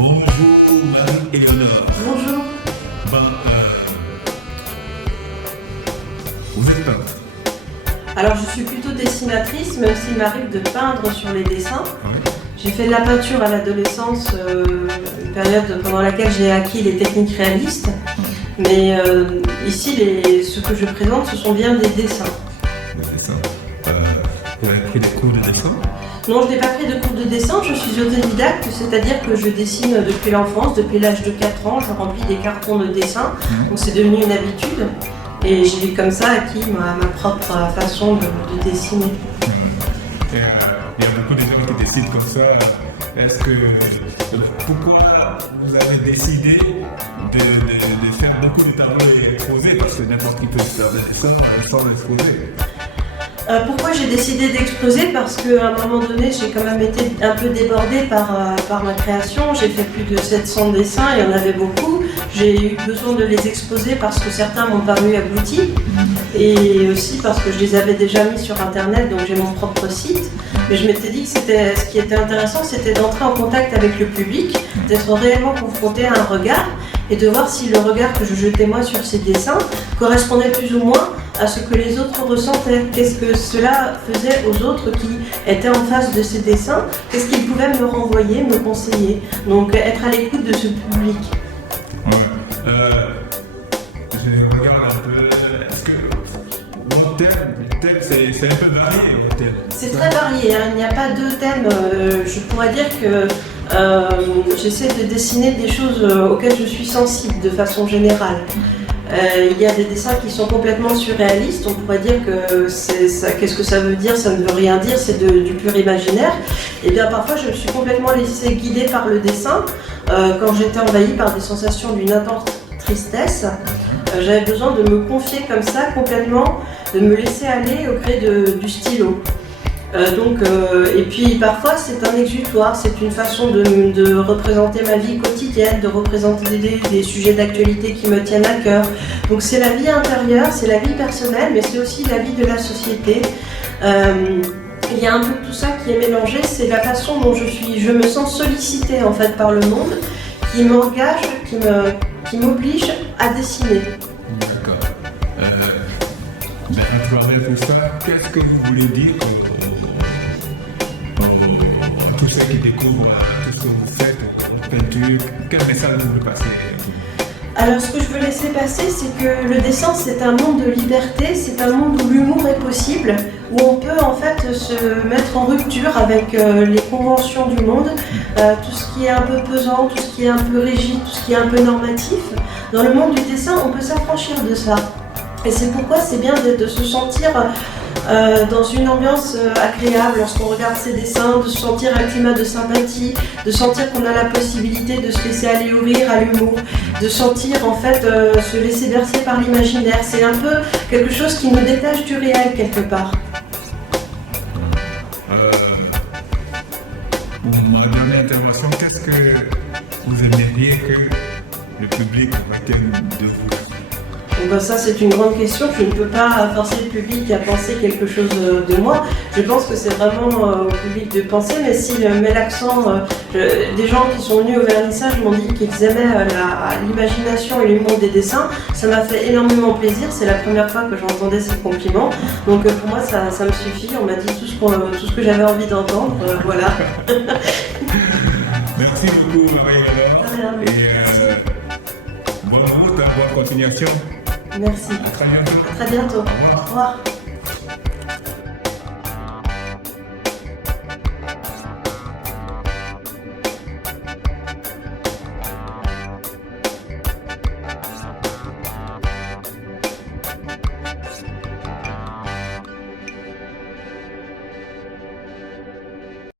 Bonjour Marie-Éléonore. Bonjour. Ben, vous êtes peintre? Alors je suis plutôt dessinatrice, même s'il m'arrive de peindre sur les dessins. Oui. J'ai fait de la peinture à l'adolescence, une période pendant laquelle j'ai acquis les techniques réalistes. Mais ici, ce que je présente, ce sont bien des dessins. Des dessins. Vous avez pris des cours de dessin? Non, je n'ai pas pris de cours de dessin, je suis autodidacte, c'est-à-dire que je dessine depuis l'enfance, depuis l'âge de 4 ans, je remplis des cartons de dessin, donc c'est devenu une habitude. Et j'ai comme ça acquis ma propre façon de dessiner. Il y a beaucoup de gens qui décident comme ça. Pourquoi vous avez décidé de faire beaucoup de tableaux et exposer? Parce que n'importe qui peut faire des dessins sans exposer. Pourquoi j'ai décidé d'exposer? Parce qu'à un moment donné, j'ai quand même été un peu débordée par ma création. J'ai fait plus de 700 dessins, il y en avait beaucoup. J'ai eu besoin de les exposer parce que certains m'ont paru aboutis et aussi parce que je les avais déjà mis sur internet, donc j'ai mon propre site. Mais je m'étais dit que ce qui était intéressant, c'était d'entrer en contact avec le public, d'être réellement confronté à un regard et de voir si le regard que je jetais moi sur ces dessins correspondait plus ou moins à ce que les autres ressentaient. Qu'est-ce que cela faisait aux autres qui étaient en face de ces dessins? Qu'est-ce qu'ils pouvaient me renvoyer, me conseiller? Donc être à l'écoute de ce public. Ouais. Je regarde un peu. Est-ce que mon thème c'est un peu varié, mon thème? C'est très varié, hein. Il n'y a pas deux thèmes. Je pourrais dire que j'essaie de dessiner des choses auxquelles je suis sensible de façon générale. Il y a des dessins qui sont complètement surréalistes, on pourrait dire que qu'est-ce que ça veut dire? Ça ne veut rien dire, c'est du pur imaginaire. Et bien parfois je me suis complètement laissée guider par le dessin, quand j'étais envahie par des sensations d'une intense tristesse. J'avais besoin de me confier comme ça complètement, de me laisser aller au gré du stylo. Et puis parfois c'est un exutoire, c'est une façon de représenter ma vie quotidienne, de représenter des sujets d'actualité qui me tiennent à cœur. Donc c'est la vie intérieure, c'est la vie personnelle, mais c'est aussi la vie de la société. Il y a un peu tout ça qui est mélangé, c'est la façon dont je me sens sollicitée en fait par le monde, qui m'engage, qui m'oblige à dessiner. D'accord. À travers tout ça, qu'est-ce que vous voulez dire à tous ceux qui découvrent tout ce que vous faites en peinture? Quel message vous voulez passer? Alors ce que je veux laisser passer, c'est que le dessin c'est un monde de liberté, c'est un monde où l'humour est possible, où on peut en fait se mettre en rupture avec les conventions du monde, tout ce qui est un peu pesant, tout ce qui est un peu rigide, tout ce qui est un peu normatif. Dans le monde du dessin, on peut s'affranchir de ça. Et c'est pourquoi c'est bien de se sentir dans une ambiance agréable lorsqu'on regarde ces dessins, de sentir un climat de sympathie, de sentir qu'on a la possibilité de se laisser aller au rire, à l'humour, de sentir en fait se laisser bercer par l'imaginaire. C'est un peu quelque chose qui nous détache du réel quelque part. Pour ma dernière intervention, qu'est-ce que vous aimeriez que le public retienne de vous? Donc ça c'est une grande question, je ne peux pas forcer le public à penser quelque chose de moi. Je pense que c'est vraiment au public de penser, mais s'il met l'accent, des gens qui sont venus au vernissage m'ont dit qu'ils aimaient l'imagination et l'humour des dessins. Ça m'a fait énormément plaisir, c'est la première fois que j'entendais ces compliments. Donc pour moi ça me suffit, on m'a dit tout ce que j'avais envie d'entendre, voilà. Merci beaucoup Marie-Éléonore. Et bonne route, bonne continuation. Merci. À très bientôt. À très bientôt. Au revoir.